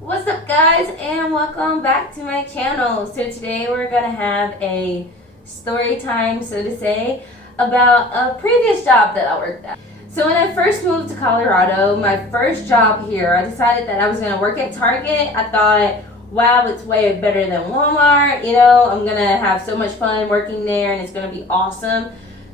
What's up guys, and welcome back to my channel. So today we're gonna have a story time, so to say, about a previous job that I worked at. So when I first moved to Colorado, my first job here, I decided that I was gonna work at Target. I thought, wow, it's way better than Walmart, you know, I'm gonna have so much fun working there and it's gonna be awesome.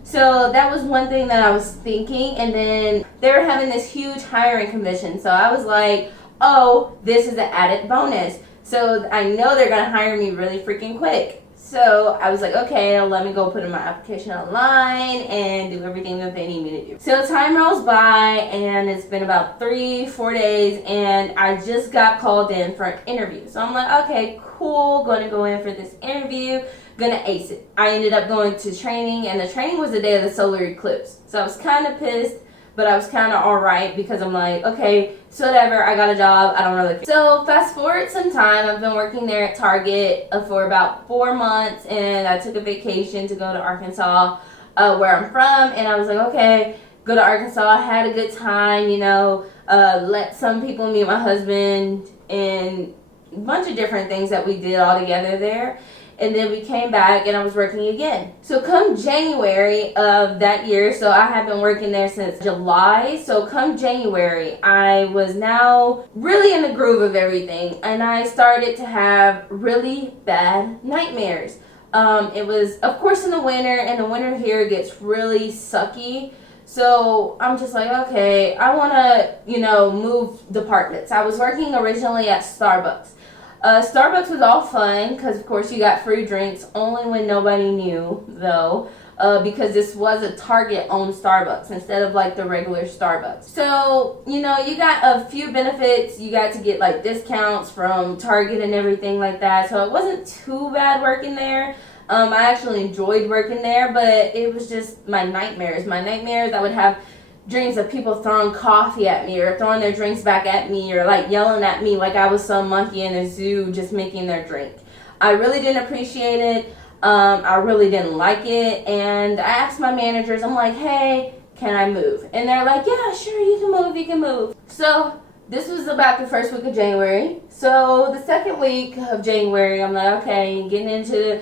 So that was one thing that I was thinking, and then they were having this huge hiring convention, so I was like, oh, this is an added bonus. So I know they're gonna hire me really freaking quick. So I was like, okay, let me go put in my application online and do everything that they need me to do. So time rolls by and it's been about 3-4 days and I just got called in for an interview. So I'm like, okay, cool, gonna go in for this interview, gonna ace it. I ended up going to training, and the training was the day of the solar eclipse. So I was kind of pissed, but I was kind of alright because I'm like, okay, so whatever, I got a job, I don't really care. So fast forward some time, I've been working there at Target for about 4 months, and I took a vacation to go to Arkansas, where I'm from, and I was like, okay, go to Arkansas, I had a good time, you know, let some people meet my husband, and a bunch of different things that we did all together there. And then we came back and I was working again. So come January of that year, so I have been working there since July. So come January, I was now really in the groove of everything. And I started to have really bad nightmares. It was, of course, in the winter, and the winter here gets really sucky. So I'm just like, okay, I want to, you know, move departments. I was working originally at Starbucks. Starbucks was all fun because, of course, you got free drinks, only when nobody knew, though, because this was a Target-owned Starbucks instead of, like, the regular Starbucks. So, you know, you got a few benefits. You got to get, like, discounts from Target and everything like that. So it wasn't too bad working there. I actually enjoyed working there, but it was just my nightmares. My nightmares, I would have dreams of people throwing coffee at me or throwing their drinks back at me or like yelling at me like I was some monkey in a zoo just making their drink. I really didn't appreciate it. I really didn't like it, and I asked my managers, I'm like, hey, can I move? And they're like, yeah, sure, you can move. So this was about the first week of January. So the second week of January, I'm like, okay, getting into,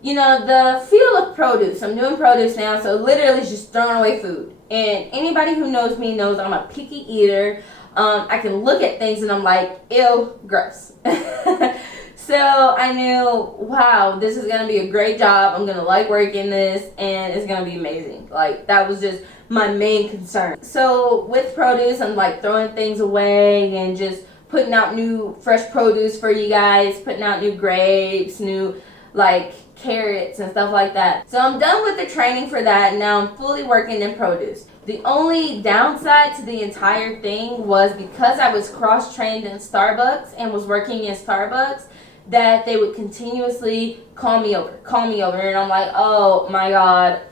you know, the field of produce. I'm doing produce now, so literally just throwing away food. And anybody who knows me knows I'm a picky eater. I can look at things and I'm like, ew, gross. So I knew, wow, this is going to be a great job. I'm going to like working this, and it's going to be amazing. Like, that was just my main concern. So with produce, I'm like throwing things away and just putting out new fresh produce for you guys, putting out new grapes, new like carrots and stuff like that. So I'm done with the training for that, and now I'm fully working in produce. The only downside to the entire thing was because I was cross-trained in Starbucks and was working in Starbucks, that they would continuously call me over, and I'm like, oh my god,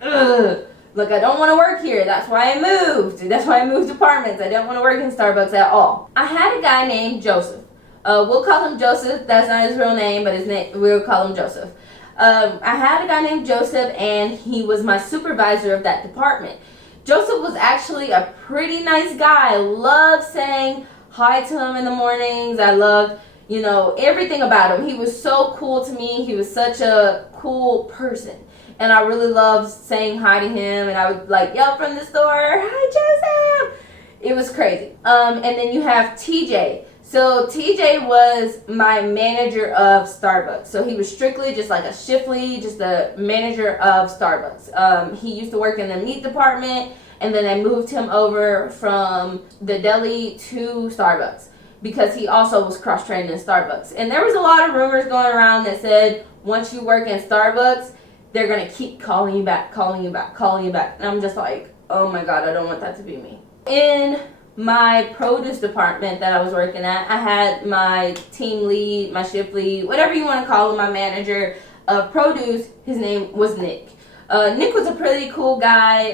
ugh. Look, I don't want to work here. That's why I moved. That's why I moved departments. I didn't want to work in Starbucks at all. I had a guy named Joseph. We'll call him Joseph. That's not his real name, but his name, we'll call him Joseph. I had a guy named Joseph, and he was my supervisor of that department. Joseph was actually a pretty nice guy. I loved saying hi to him in the mornings. I loved, you know, everything about him. He was so cool to me. He was such a cool person. And I really loved saying hi to him, and I would like yell from the store, hi Joseph! It was crazy. And then you have TJ. So TJ was my manager of Starbucks. So he was strictly just like a shift lead, just the manager of Starbucks. He used to work in the meat department, and then I moved him over from the deli to Starbucks because he also was cross-trained in Starbucks. And there was a lot of rumors going around that said once you work in Starbucks, they're going to keep calling you back. And I'm just like, oh my god, I don't want that to be me. In my produce department that I was working at, I had my team lead, my shift lead, whatever you want to call him, my manager of produce. His name was Nick. Nick was a pretty cool guy.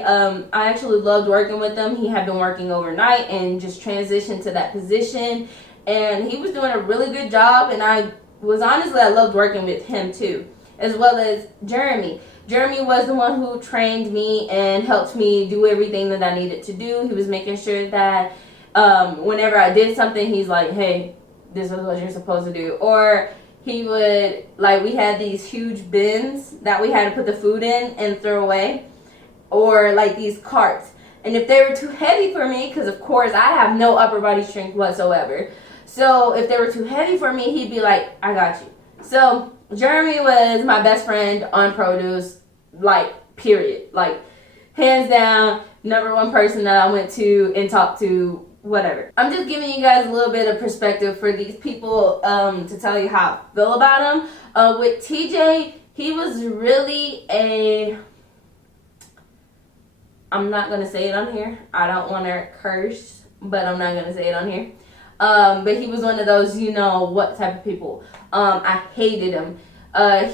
I actually loved working with him. He had been working overnight and just transitioned to that position, and he was doing a really good job, and I loved working with him too, as well as Jeremy. Jeremy was the one who trained me and helped me do everything that I needed to do. He was making sure that Whenever I did something, he's like, hey, this is what you're supposed to do. Or he would, like, we had these huge bins that we had to put the food in and throw away. Or like these carts. And if they were too heavy for me, because of course I have no upper body strength whatsoever. So if they were too heavy for me, he'd be like, I got you. So Jeremy was my best friend on produce, like, period. Like, hands down, number one person that I went to and talked to, whatever. I'm just giving you guys a little bit of perspective for these people to tell you how I feel about them. With TJ, he was really I'm not going to say it on here. I don't want to curse, but I'm not going to say it on here. But he was one of those, you know what type of people. I hated him.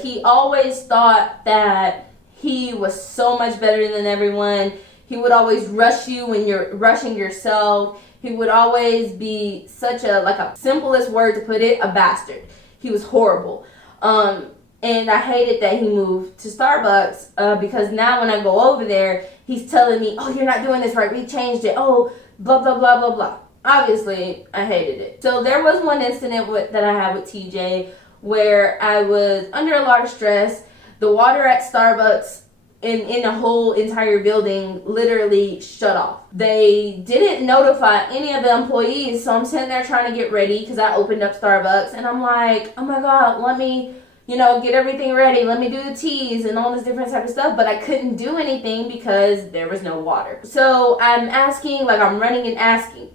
He always thought that he was so much better than everyone. He would always rush you when you're rushing yourself. He would always be such a simplest word to put it, a bastard. He was horrible. And I hated that he moved to Starbucks because now when I go over there, he's telling me, oh, you're not doing this right. We changed it. Oh, blah, blah, blah, blah, blah. Obviously, I hated it. So there was one incident that I had with TJ where I was under a lot of stress. The water at Starbucks in the whole entire building literally shut off. They didn't notify any of the employees, so I'm sitting there trying to get ready because I opened up Starbucks, and I'm like, oh my God, let me, get everything ready. Let me do the teas and all this different type of stuff. But I couldn't do anything because there was no water. So I'm asking, like, I'm running and asking.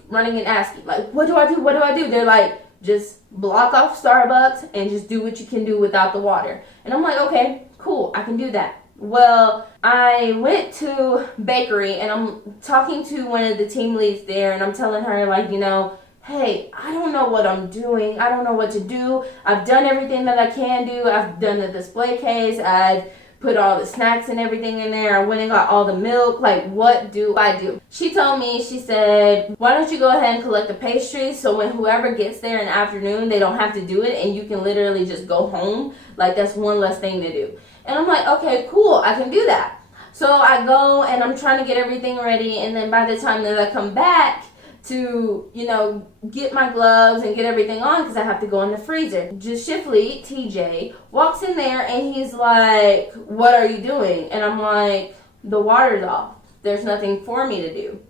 Like, what do I do? What do I do? They're like, just block off Starbucks and just do what you can do without the water. And I'm like, okay, cool, I can do that. Well, I went to bakery and I'm talking to one of the team leads there, and I'm telling her, like, hey, I don't know what I'm doing. I don't know what to do. I've done everything that I can do. I've done the display case. I've put all the snacks and everything in there. I went and got all the milk. Like, what do I do? She told me, she said, why don't you go ahead and collect the pastries so when whoever gets there in the afternoon, they don't have to do it and you can literally just go home. Like, that's one less thing to do. And I'm like, okay, cool, I can do that. So I go and I'm trying to get everything ready, and then by the time that I come back to, get my gloves and get everything on because I have to go in the freezer, just shift lead, TJ, walks in there and he's like, what are you doing? And I'm like, the water's off. There's nothing for me to do.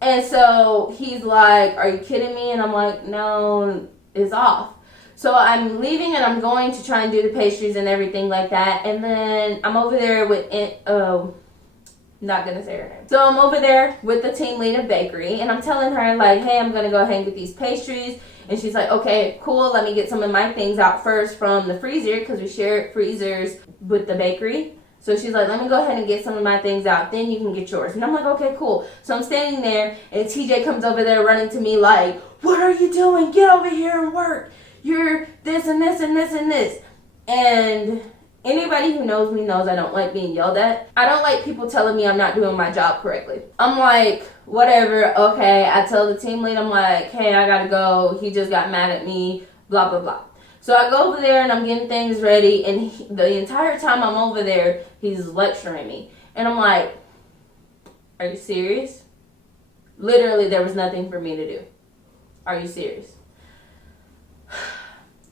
And so he's like, are you kidding me? And I'm like, no, it's off. So I'm leaving and I'm going to try and do the pastries and everything like that. And then I'm over there with, not going to say her name. So I'm over there with the team lead of bakery and I'm telling her, like, hey, I'm going to go ahead and get these pastries. And she's like, okay, cool. Let me get some of my things out first from the freezer because we share freezers with the bakery. So she's like, let me go ahead and get some of my things out. Then you can get yours. And I'm like, okay, cool. So I'm standing there and TJ comes over there running to me like, what are you doing? Get over here and work. You're this and this and this and this. And anybody who knows me knows I don't like being yelled at. I don't like people telling me I'm not doing my job correctly. I'm like, whatever, okay. I tell the team lead, I'm like, hey, I gotta go. He just got mad at me, blah, blah, blah. So I go over there and I'm getting things ready, and the entire time I'm over there, he's lecturing me. And I'm like, are you serious? Literally, there was nothing for me to do. Are you serious?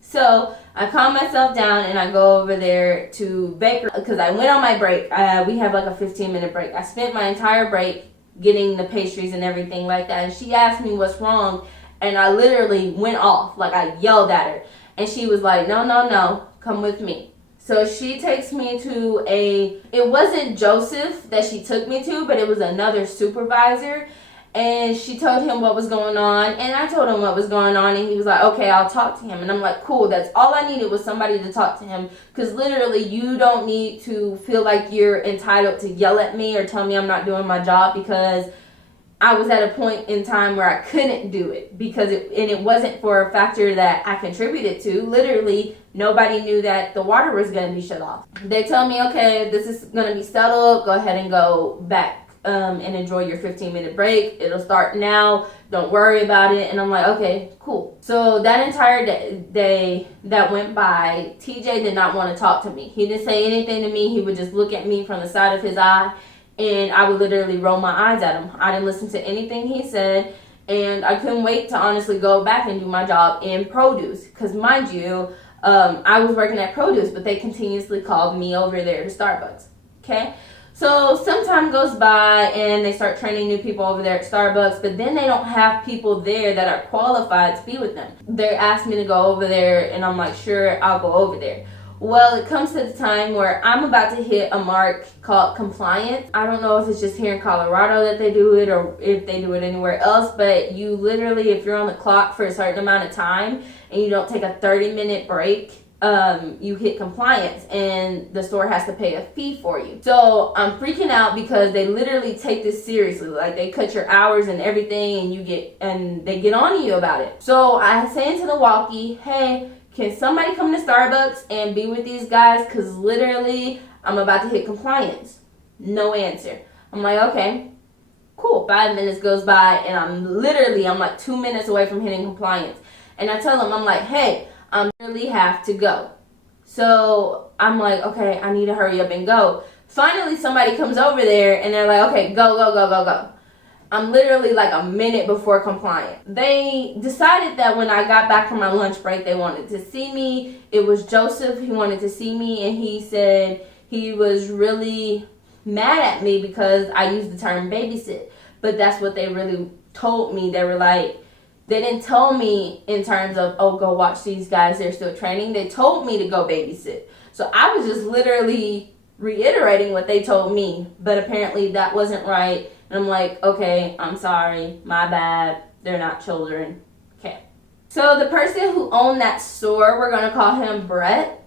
So I calm myself down and I go over there to bakery because I went on my break. We have like a 15-minute break. I spent my entire break getting the pastries and everything like that. And she asked me what's wrong, and I literally went off. Like, I yelled at her. And she was like, no, come with me. So she takes me to it wasn't Joseph that she took me to, but it was another supervisor. And she told him what was going on, and I told him what was going on, and he was like, okay, I'll talk to him. And I'm like, cool, that's all I needed was somebody to talk to him, because literally you don't need to feel like you're entitled to yell at me or tell me I'm not doing my job, because I was at a point in time where I couldn't do it, because it wasn't for a factor that I contributed to. Literally, nobody knew that the water was going to be shut off. They tell me, okay, this is going to be settled, go ahead and go back. And enjoy your 15-minute break. It'll start now. Don't worry about it. And I'm like, okay, cool. So that entire day that went by, TJ did not want to talk to me. He didn't say anything to me. He would just look at me from the side of his eye, and I would literally roll my eyes at him. I didn't listen to anything he said, And I couldn't wait to honestly go back and do my job in produce. Because mind you, I was working at produce, but they continuously called me over there to Starbucks. Okay? So some time goes by and they start training new people over there at Starbucks, but then they don't have people there that are qualified to be with them. They asked me to go over there and I'm like, sure, I'll go over there. Well, it comes to the time where I'm about to hit a mark called compliance. I don't know if it's just here in Colorado that they do it or if they do it anywhere else, but you literally, if you're on the clock for a certain amount of time and you don't take a 30-minute break, you hit compliance and the store has to pay a fee for you. So I'm freaking out because they literally take this seriously. Like they cut your hours and everything and they get on to you about it. So I say into the walkie, hey, can somebody come to Starbucks and be with these guys? Because literally I'm about to hit compliance. No answer. I'm like, okay, cool. 5 minutes goes by and I'm like 2 minutes away from hitting compliance. And I tell them, I'm like, hey, I really have to go. So I'm like, okay, I need to hurry up and go. Finally, somebody comes over there and they're like, okay, go. I'm literally like a minute before compliant. They decided that when I got back from my lunch break, they wanted to see me. It was Joseph who wanted to see me, and he said he was really mad at me because I used the term babysit. But that's what they really told me. They were like, they didn't tell me in terms of, oh, go watch these guys, they're still training. They told me to go babysit. So I was just literally reiterating what they told me, but apparently that wasn't right. And I'm like, okay, I'm sorry, my bad, they're not children. Okay. So the person who owned that store, we're going to call him Brett.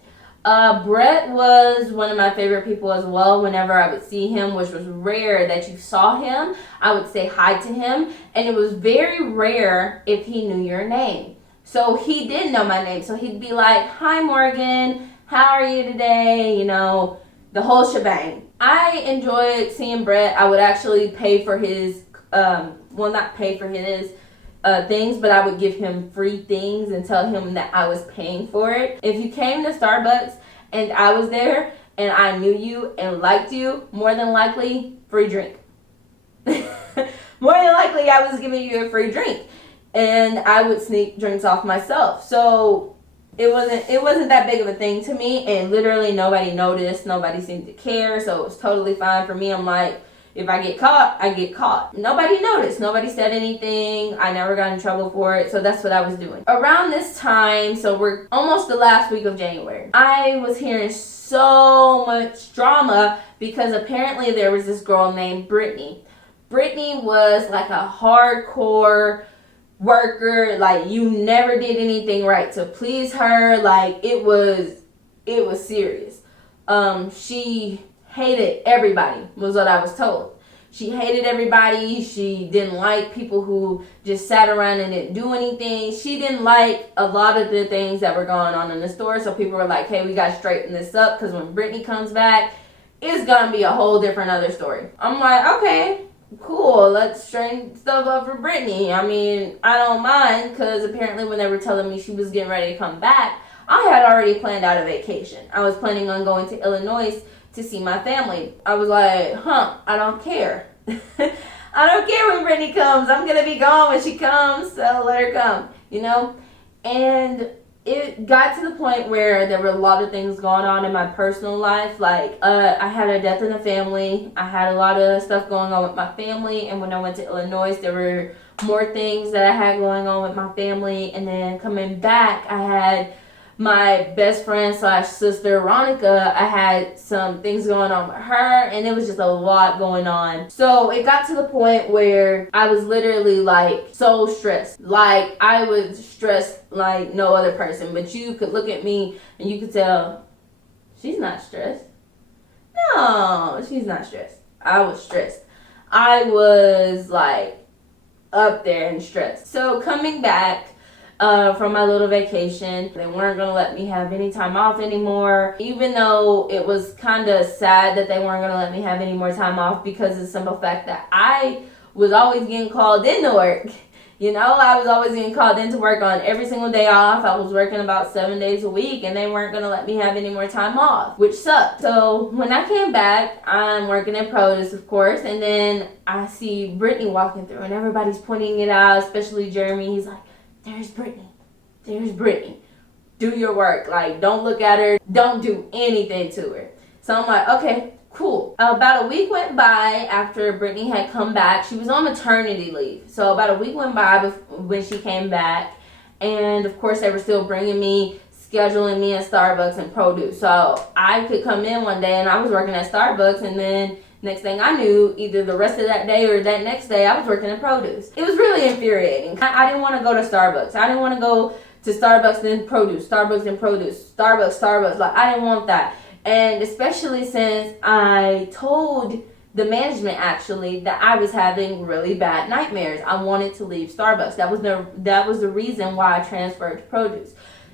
Brett was one of my favorite people as well. Whenever I would see him, which was rare that you saw him, I would say hi to him. And it was very rare if he knew your name. So he did know my name. So he'd be like, hi, Morgan, how are you today? You know, the whole shebang. I enjoyed seeing Brett. I would actually pay for his, not pay for his things, but I would give him free things and tell him that I was paying for it. If you came to Starbucks and I was there and I knew you and liked you, more than likely, free drink. More than likely, I was giving you a free drink. And I would sneak drinks off myself. So it wasn't that big of a thing to me, and literally nobody noticed. Nobody seemed to care, so it was totally fine for me. I'm like, if I get caught, I get caught. Nobody noticed. Nobody said anything. I never got in trouble for it. So that's what I was doing. Around this time, so we're almost the last week of January, I was hearing so much drama because apparently there was this girl named Brittany. Brittany was like a hardcore worker. Like, you never did anything right to please her. Like, it was serious. She hated everybody, was what I was told. She hated everybody. She didn't like people who just sat around and didn't do anything. She didn't like a lot of the things that were going on in the store. So people were like, hey, we got to straighten this up because when Brittany comes back, it's going to be a whole different other story. I'm like, okay, cool. Let's straighten stuff up for Brittany. I mean, I don't mind because apparently when they were telling me she was getting ready to come back, I had already planned out a vacation. I was planning on going to Illinois to see my family. I was like, I don't care. I don't care when Brittany comes. I'm going to be gone when she comes, so let her come, you know? And it got to the point where there were a lot of things going on in my personal life. Like, I had a death in the family. I had a lot of stuff going on with my family. And when I went to Illinois, there were more things that I had going on with my family. And then coming back, I had my best friend / sister, Ronica. I had some things going on with her, and it was just a lot going on. So it got to the point where I was literally like so stressed. Like, I was stressed like no other person. But you could look at me and you could tell she's not stressed. No, she's not stressed. I was stressed. I was like up there and stressed. So coming back from my little vacation, they weren't going to let me have any time off anymore, even though it was kind of sad that they weren't going to let me have any more time off because of the simple fact that I was always getting called into work. You know, I was always getting called in to work on every single day off. I was working about 7 days a week, and they weren't going to let me have any more time off, which sucked. So when I came back, I'm working in produce, of course, and then I see Brittany walking through, and everybody's pointing it out, especially Jeremy. He's like, there's Brittany. There's Brittany. Do your work. Like, don't look at her. Don't do anything to her. So I'm like, okay, cool. About a week went by after Brittany had come back. She was on maternity leave. So about a week went by when she came back. And of course, they were still scheduling me at Starbucks and produce. So I could come in one day and I was working at Starbucks, and then next thing I knew, either the rest of that day or that next day, I was working in produce. It was really infuriating. I didn't want to go to Starbucks. I didn't want to go to Starbucks then produce, Starbucks then produce, Starbucks. Like, I didn't want that. And especially since I told the management actually that I was having really bad nightmares. I wanted to leave Starbucks. That was the reason why I transferred to produce.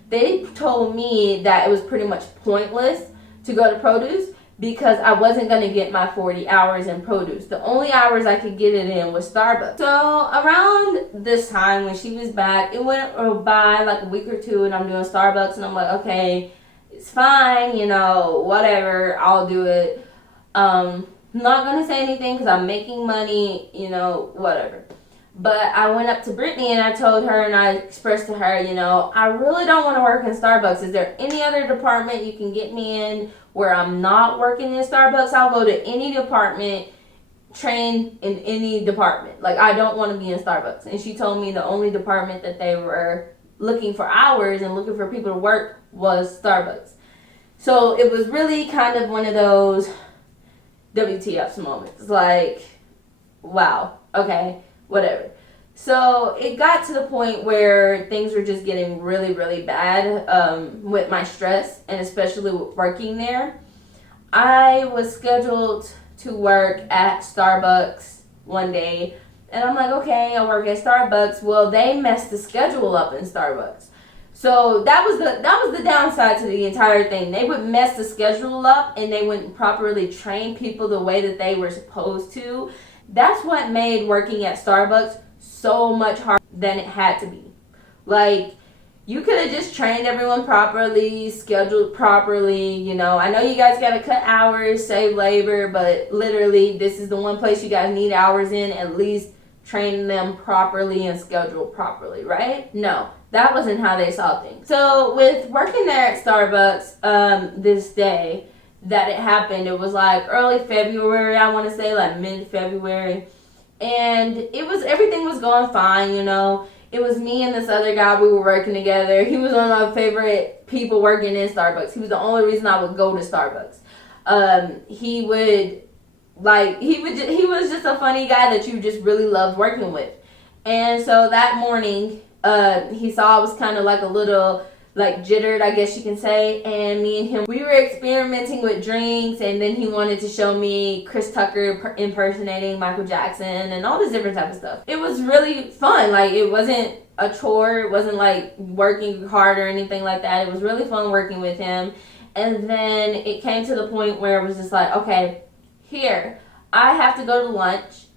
They told me that it was pretty much pointless to go to produce because I wasn't going to get my 40 hours in produce. The only hours I could get it in was Starbucks. So around this time when she was back, it went by like a week or two, and I'm doing Starbucks, and I'm like, okay, it's fine, you know, whatever, I'll do it. I'm not going to say anything because I'm making money, you know, whatever. But I went up to Brittany and I told her, and I expressed to her, you know, I really don't want to work in Starbucks. Is there any other department you can get me in where I'm not working in Starbucks? I'll go to any department, train in any department. Like, I don't want to be in Starbucks. And she told me the only department that they were looking for hours and looking for people to work was Starbucks. So it was really kind of one of those WTFs moments. Like, wow, okay, whatever. So it got to the point where things were just getting really, really bad with my stress, and especially with working there. I was scheduled to work at Starbucks one day, and I'm like, okay, I'll work at Starbucks. Well, they messed the schedule up in Starbucks. So that was the downside to the entire thing. They would mess the schedule up, and they wouldn't properly train people the way that they were supposed to. That's what made working at Starbucks so much harder than it had to be. Like, you could have just trained everyone properly, scheduled properly, you know. I know you guys got to cut hours, save labor, but literally this is the one place you guys need hours in. At least train them properly and schedule properly, right? No, that wasn't how they saw things. So with working there at Starbucks this day that it happened, it was like early February, I want to say, like mid-February. And everything was going fine, you know. It was me and this other guy, we were working together. He was one of my favorite people working in Starbucks. He was the only reason I would go to Starbucks. He was just a funny guy that you just really loved working with. And so that morning, he saw I was kind of like a little like jittered, I guess you can say, and me and him, we were experimenting with drinks, and then he wanted to show me Chris Tucker impersonating Michael Jackson and all this different type of stuff. It was really fun. Like, it wasn't a chore, it wasn't like working hard or anything like that. It was really fun working with him. And then it came to the point where it was just like, okay, here, I have to go to lunch,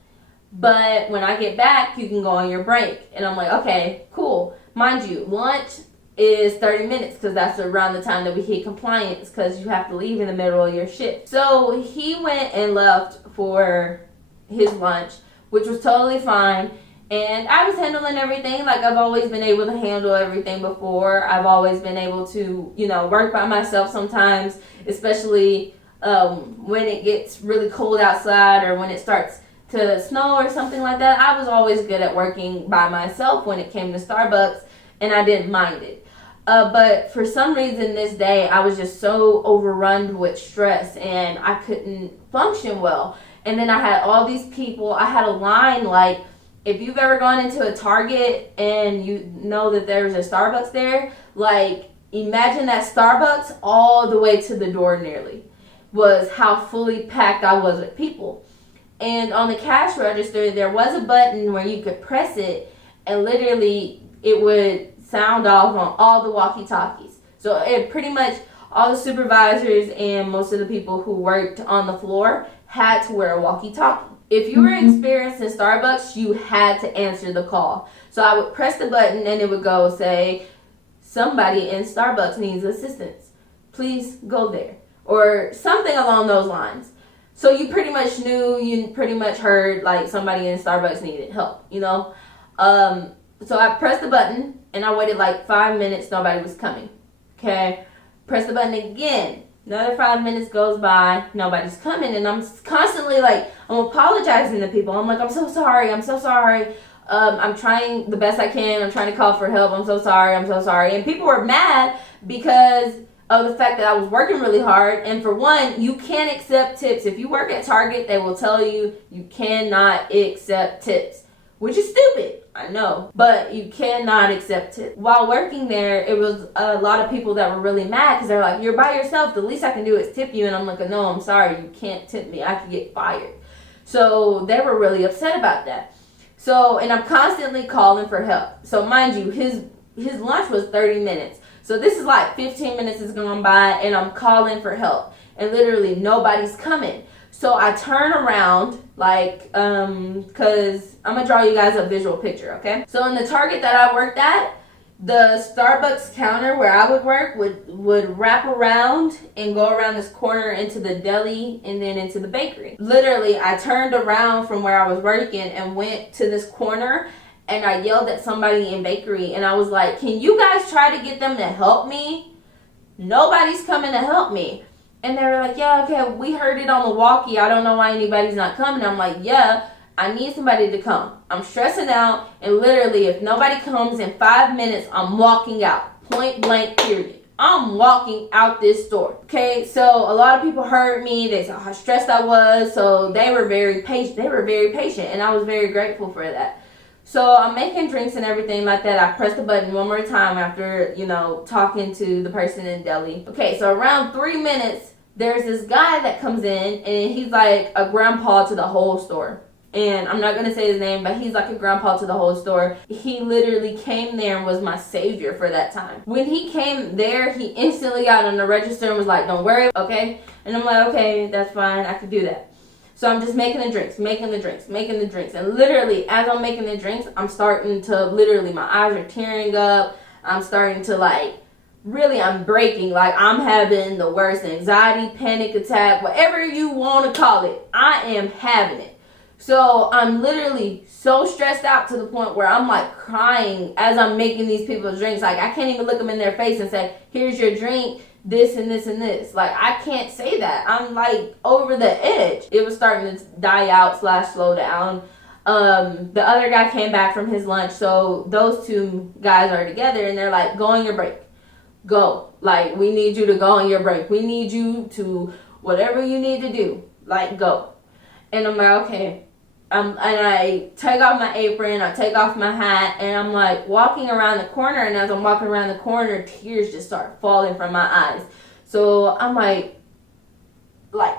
but when I get back, you can go on your break. And I'm like, okay, cool. Mind you, lunch is 30 minutes because that's around the time that we hit compliance, because you have to leave in the middle of your shift. So he went and left for his lunch, which was totally fine. And I was handling everything like I've always been able to handle everything before. I've always been able to, you know, work by myself sometimes, especially when it gets really cold outside or when it starts to snow or something like that. I was always good at working by myself when it came to Starbucks, and I didn't mind it. But for some reason this day, I was just so overrun with stress and I couldn't function well. And then I had all these people. I had a line, like, if you've ever gone into a Target and you know that there's a Starbucks there, like, imagine that Starbucks all the way to the door nearly was how fully packed I was with people. And on the cash register, there was a button where you could press it, and literally it would sound off on all the walkie-talkies. So it pretty much, all the supervisors and most of the people who worked on the floor had to wear a walkie-talkie. If you were experienced in Starbucks, you had to answer the call. So I would press the button and it would go say, somebody in Starbucks needs assistance. Please go there. Or something along those lines. So you pretty much knew, you pretty much heard like somebody in Starbucks needed help, you know? So I pressed the button and I waited like 5 minutes, nobody was coming. Okay, press the button again. Another 5 minutes goes by, nobody's coming, and I'm constantly like, I'm apologizing to people. I'm like, I'm so sorry. I'm trying the best I can. I'm trying to call for help. I'm so sorry. And people were mad because of the fact that I was working really hard. And for one, you can't accept tips. If you work at Target, they will tell you you cannot accept tips, which is stupid. I know, but you cannot accept it. While working there, it was a lot of people that were really mad because they're like, you're by yourself. The least I can do is tip you. And I'm like, no, I'm sorry. You can't tip me. I could get fired. So they were really upset about that. So, and I'm constantly calling for help. So mind you, his lunch was 30 minutes. So this is like 15 minutes has gone by and I'm calling for help. And literally nobody's coming. So I turn around, like, because I'm going to draw you guys a visual picture, okay? So in the Target that I worked at, the Starbucks counter where I would work would wrap around and go around this corner into the deli and then into the bakery. Literally, I turned around from where I was working and went to this corner and I yelled at somebody in bakery and I was like, can you guys try to get them to help me? Nobody's coming to help me. And they were like, yeah, okay, we heard it on the walkie. I don't know why anybody's not coming. I'm like, yeah, I need somebody to come. I'm stressing out. And literally, if nobody comes in 5 minutes, I'm walking out. Point blank, period. I'm walking out this store. Okay, so a lot of people heard me. They saw how stressed I was. So they were very patient. And I was very grateful for that. So I'm making drinks and everything like that. I pressed the button one more time after, talking to the person in deli. Okay, so around 3 minutes, there's this guy that comes in and he's like a grandpa to the whole store. And I'm not going to say his name, but he's like a grandpa to the whole store. He literally came there and was my savior for that time. When he came there, he instantly got on the register and was like, don't worry, okay? And I'm like, okay, that's fine. I can do that. So I'm just making the drinks. And literally, as I'm making the drinks, I'm starting to my eyes are tearing up. I'm starting to I'm breaking. Like, I'm having the worst anxiety, panic attack, whatever you want to call it. I am having it. So I'm literally so stressed out to the point where I'm like crying as I'm making these people's drinks. Like, I can't even look them in their face and say, here's your drink, this and this and this. Like, I can't say that. I'm like over the edge. It was starting to die out / slow down. The other guy came back from his lunch. So those two guys are together and they're like, go on your break. Go. Like, we need you to go on your break. We need you to whatever you need to do. Like, go. And I'm like, okay. And I take off my apron, I take off my hat, and I'm like walking around the corner. And as I'm walking around the corner, tears just start falling from my eyes. So I'm like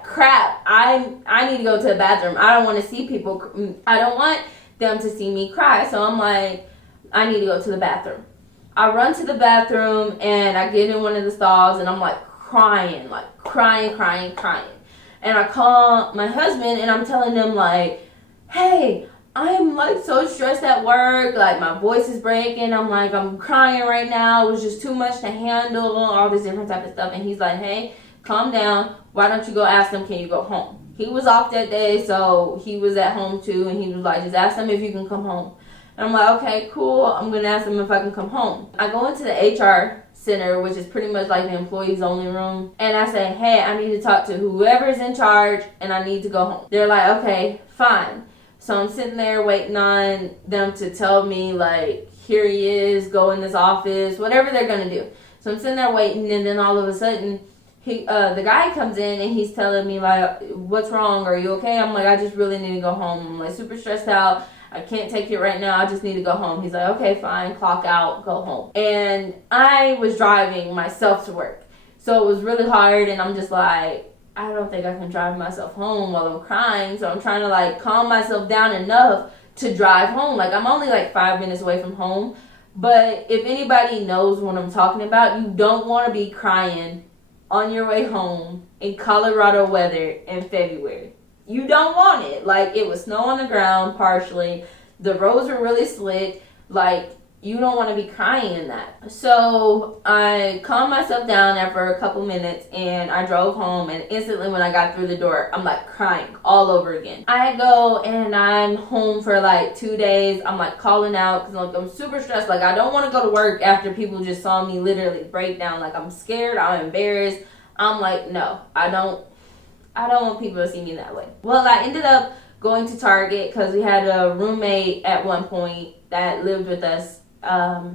crap. I need to go to the bathroom. I don't want to see people. I don't want them to see me cry. So I'm like, I need to go to the bathroom. I run to the bathroom and I get in one of the stalls and I'm crying. And I call my husband and I'm telling him hey, I'm so stressed at work. My voice is breaking. I'm crying right now. It was just too much to handle, all this different type of stuff. And he's like, hey, calm down. Why don't you go ask them, can you go home? He was off that day, so he was at home too. And he was like, just ask them if you can come home. And I'm like, okay, cool. I'm going to ask them if I can come home. I go into the HR center, which is pretty much like the employees only room. And I say, hey, I need to talk to whoever's in charge and I need to go home. They're like, okay, fine. So I'm sitting there waiting on them to tell me here he is, go in this office, whatever they're going to do. So I'm sitting there waiting and then all of a sudden, the guy comes in and he's telling me what's wrong? Are you okay? I'm like, I just really need to go home. I'm super stressed out. I can't take it right now. I just need to go home. He's like, okay, fine. Clock out. Go home. And I was driving myself to work. So it was really hard. And I'm just like, I don't think I can drive myself home while I'm crying. So I'm trying to calm myself down enough to drive home. I'm only 5 minutes away from home. But if anybody knows what I'm talking about, you don't want to be crying on your way home in Colorado weather in February. you don't want it. Like, it was snow on the ground partially. The roads were really slick. Like, you don't want to be crying in that. So I calmed myself down after a couple minutes and I drove home, and instantly when I got through the door, I'm like crying all over again. I go and I'm home for like 2 days. I'm like calling out because like I'm super stressed. Like, I don't want to go to work after people just saw me literally break down. Like, I'm scared, I'm embarrassed. I'm like, no, I don't want people to see me that way. Well, I ended up going to Target because we had a roommate at one point that lived with us.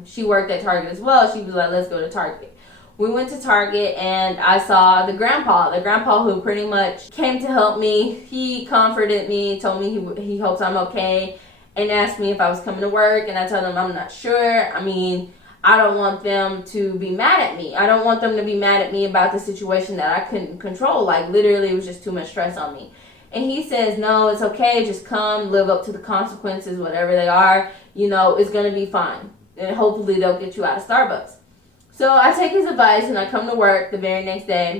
She worked at Target as well. She was like, let's go to Target. We went to Target and I saw the grandpa who pretty much came to help me. He comforted me, told me he hopes I'm okay, and asked me if I was coming to work, and I told him I'm not sure. I mean, I don't want them to be mad at me. I don't want them to be mad at me about the situation that I couldn't control. Like, literally, it was just too much stress on me. And he says, no, it's okay. Just come, live up to the consequences, whatever they are. You know, it's going to be fine. And hopefully they'll get you out of Starbucks. So I take his advice and I come to work the very next day.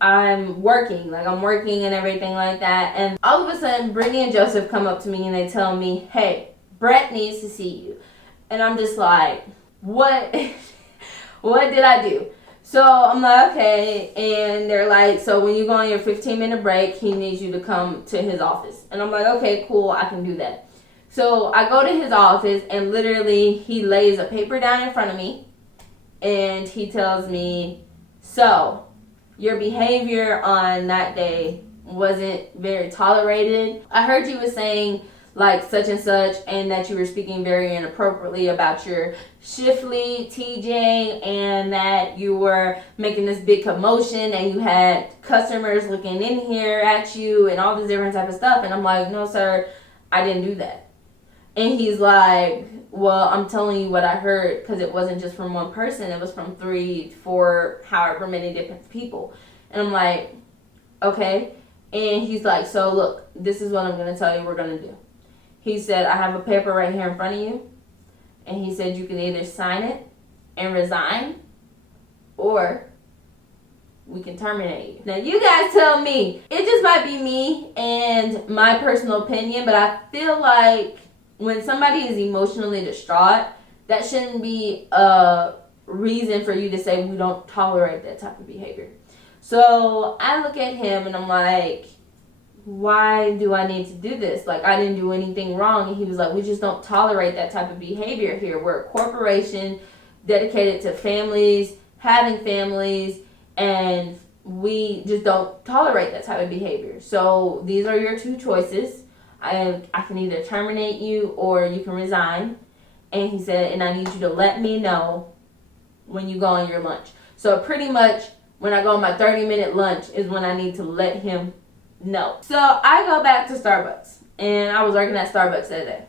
I'm working and everything like that. And all of a sudden, Brittany and Joseph come up to me and they tell me, hey, Brett needs to see you. And I'm just like, what? What did I do? So I'm like, okay. And they're like, so when you go on your 15-minute break, he needs you to come to his office. And I'm like, okay, cool, I can do that. So I go to his office and literally he lays a paper down in front of me and he tells me, so your behavior on that day wasn't very tolerated. I heard you were saying like such and such, and that you were speaking very inappropriately about your shift lead, TJ, and that you were making this big commotion and you had customers looking in here at you and all this different type of stuff. And I'm like, no, sir, I didn't do that. And he's like, well, I'm telling you what I heard because it wasn't just from one person. It was from 3, 4, however many different people. And I'm like, okay. And he's like, so look, this is what I'm going to tell you we're going to do. He said, I have a paper right here in front of you. And he said, you can either sign it and resign, or we can terminate you. Now, you guys tell me. It just might be me and my personal opinion, but I feel like when somebody is emotionally distraught, that shouldn't be a reason for you to say we don't tolerate that type of behavior. So I look at him and I'm like, why do I need to do this? Like, I didn't do anything wrong. And he was like, we just don't tolerate that type of behavior here. We're a corporation dedicated to families, having families, and we just don't tolerate that type of behavior. So these are your 2 choices. I can either terminate you or you can resign. And he said, and I need you to let me know when you go on your lunch. So pretty much when I go on my 30-minute lunch is when I need to let him know. So I go back to Starbucks, and I was working at Starbucks that day.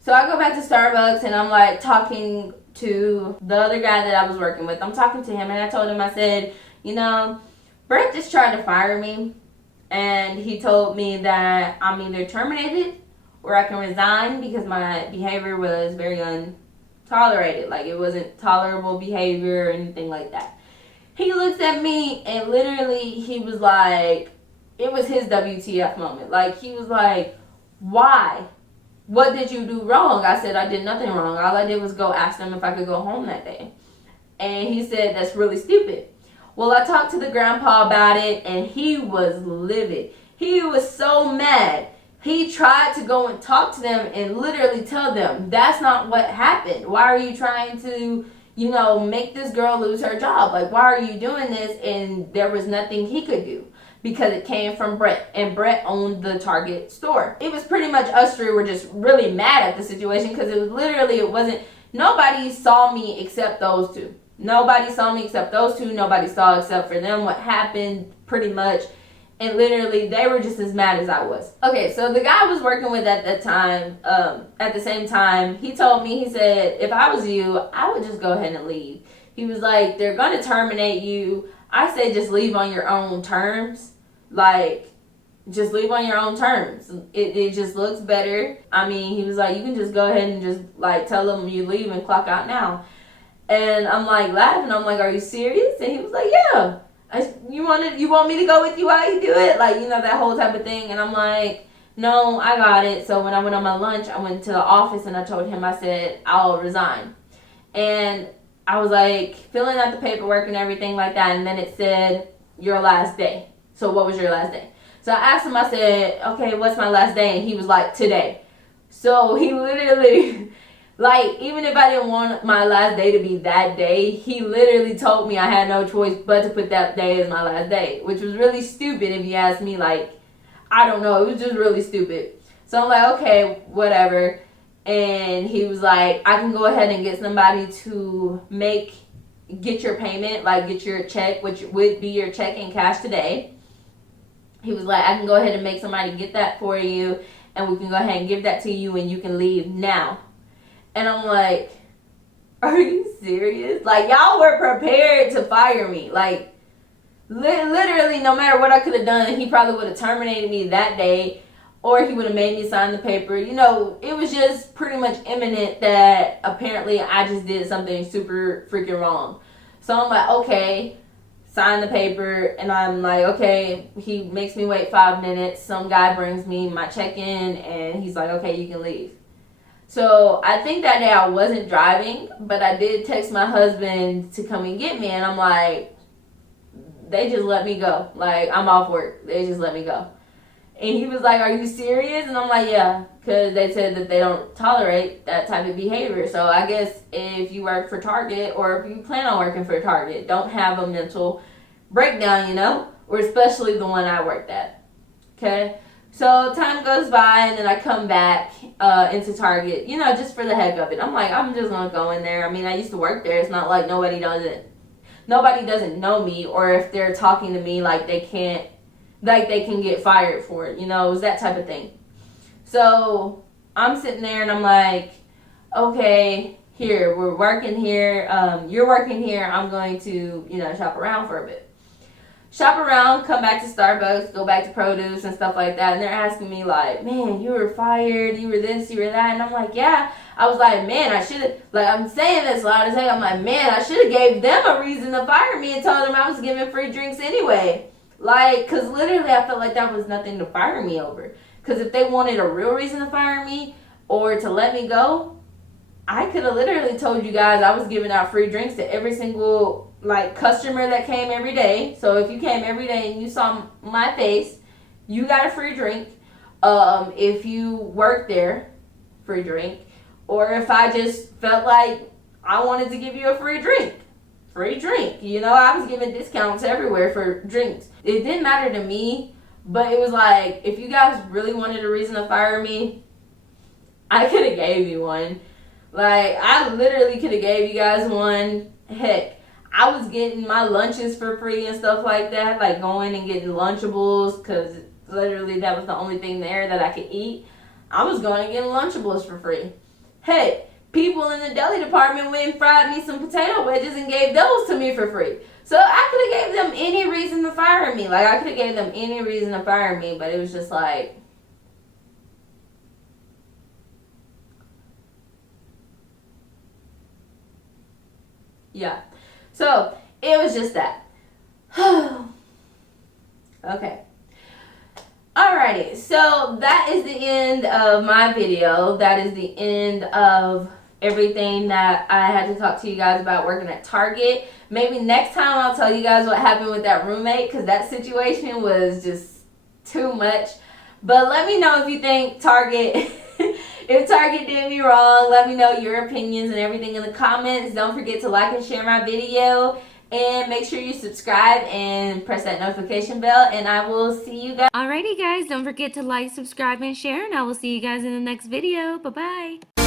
So I go back to Starbucks and I'm like talking to the other guy that I was working with. I'm talking to him and I told him, I said, you know, Brett just tried to fire me. And he told me that I'm either terminated or I can resign because my behavior was very untolerated. Like, it wasn't tolerable behavior or anything like that. He looks at me and literally he was like, it was his WTF moment. Like, he was like, why? What did you do wrong? I said, I did nothing wrong. All I did was go ask them if I could go home that day. And he said, that's really stupid. Well, I talked to the grandpa about it, and he was livid. He was so mad. He tried to go and talk to them and literally tell them, that's not what happened. Why are you trying to, you know, make this girl lose her job? Like, why are you doing this? And there was nothing he could do because it came from Brett, and Brett owned the Target store. It was pretty much us 3 were just really mad at the situation because it was literally, nobody saw me except those 2. Nobody saw me except those 2. Nobody saw except for them what happened, pretty much. And literally, they were just as mad as I was. Okay, so the guy I was working with at that time, at the same time, he told me, he said, if I was you, I would just go ahead and leave. He was like, they're going to terminate you. I say just leave on your own terms. Like, just leave on your own terms. It just looks better. I mean, he was like, you can just go ahead and just, like, tell them you leave and clock out now. And I'm like laughing. I'm like, are you serious? And he was like, yeah. You want me to go with you while you do it? Like, you know, that whole type of thing. And I'm like, no, I got it. So when I went on my lunch, I went to the office and I told him, I said, I'll resign. And I was like filling out the paperwork and everything like that. And then it said, your last day. So what was your last day? So I asked him, I said, okay, what's my last day? And he was like, today. So he literally, like, even if I didn't want my last day to be that day, he literally told me I had no choice but to put that day as my last day, which was really stupid if you ask me. Like, I don't know, it was just really stupid. So I'm like, okay, whatever. And he was like, I can go ahead and get somebody to get your payment, like get your check, which would be your check in cash today. He was like, I can go ahead and make somebody get that for you, and we can go ahead and give that to you, and you can leave now. And I'm like, are you serious? Like, y'all were prepared to fire me. Like, literally, no matter what I could have done, he probably would have terminated me that day, or he would have made me sign the paper. You know, it was just pretty much imminent that apparently I just did something super freaking wrong. So I'm like, okay, sign the paper. And I'm like, okay, he makes me wait 5 minutes. Some guy brings me my check-in, and he's like, okay, you can leave. So I think that day I wasn't driving, but I did text my husband to come and get me. And I'm like, they just let me go. Like, I'm off work. They just let me go. And he was like, are you serious? And I'm like, yeah, because they said that they don't tolerate that type of behavior. So I guess if you work for Target, or if you plan on working for Target, don't have a mental breakdown, you know, or especially the one I worked at. Okay? So time goes by, and then I come back into Target, you know, just for the heck of it. I'm like, I'm just going to go in there. I mean, I used to work there. It's not like nobody doesn't know me, or if they're talking to me like they can get fired for it, you know. It was that type of thing. So I'm sitting there and I'm like, okay, here, we're working here, you're working here, I'm going to, you know, shop around for a bit. Shop around, come back to Starbucks, go back to produce and stuff like that, and they're asking me like, man, you were fired, you were this, you were that, and I'm like, yeah. I was like, man, I should have, like, I'm saying this loud as heck, I'm like, man, I should have gave them a reason to fire me and told them I was giving free drinks anyway. Like, because literally I felt like that was nothing to fire me over. Because if they wanted a real reason to fire me or to let me go, I could have literally told you guys I was giving out free drinks to every single, like, customer that came every day. So if you came every day and you saw my face, you got a free drink. If you worked there, free drink. Or if I just felt like I wanted to give you a free drink. Free drink. You know, I was giving discounts everywhere for drinks. It didn't matter to me, but it was like, if you guys really wanted a reason to fire me, I could have gave you one. Like, I literally could have gave you guys one. Heck, I was getting my lunches for free and stuff like that, like going and getting Lunchables, because literally that was the only thing there that I could eat. I was going and getting Lunchables for free. Hey, people in the deli department went and fried me some potato wedges and gave those to me for free. So I could have gave them any reason to fire me. Like, I could have gave them any reason to fire me, but it was just like, yeah. So it was just that. Okay. Alrighty, so that is the end of my video. That is the end of everything that I had to talk to you guys about working at Target. Maybe next time I'll tell you guys what happened with that roommate, because that situation was just too much. But let me know if you think Target, if Target did me wrong. Let me know your opinions and everything in the comments. Don't forget to like and share my video. And make sure you subscribe and press that notification bell. And I will see you guys. Alrighty guys, don't forget to like, subscribe, and share. And I will see you guys in the next video. Bye-bye.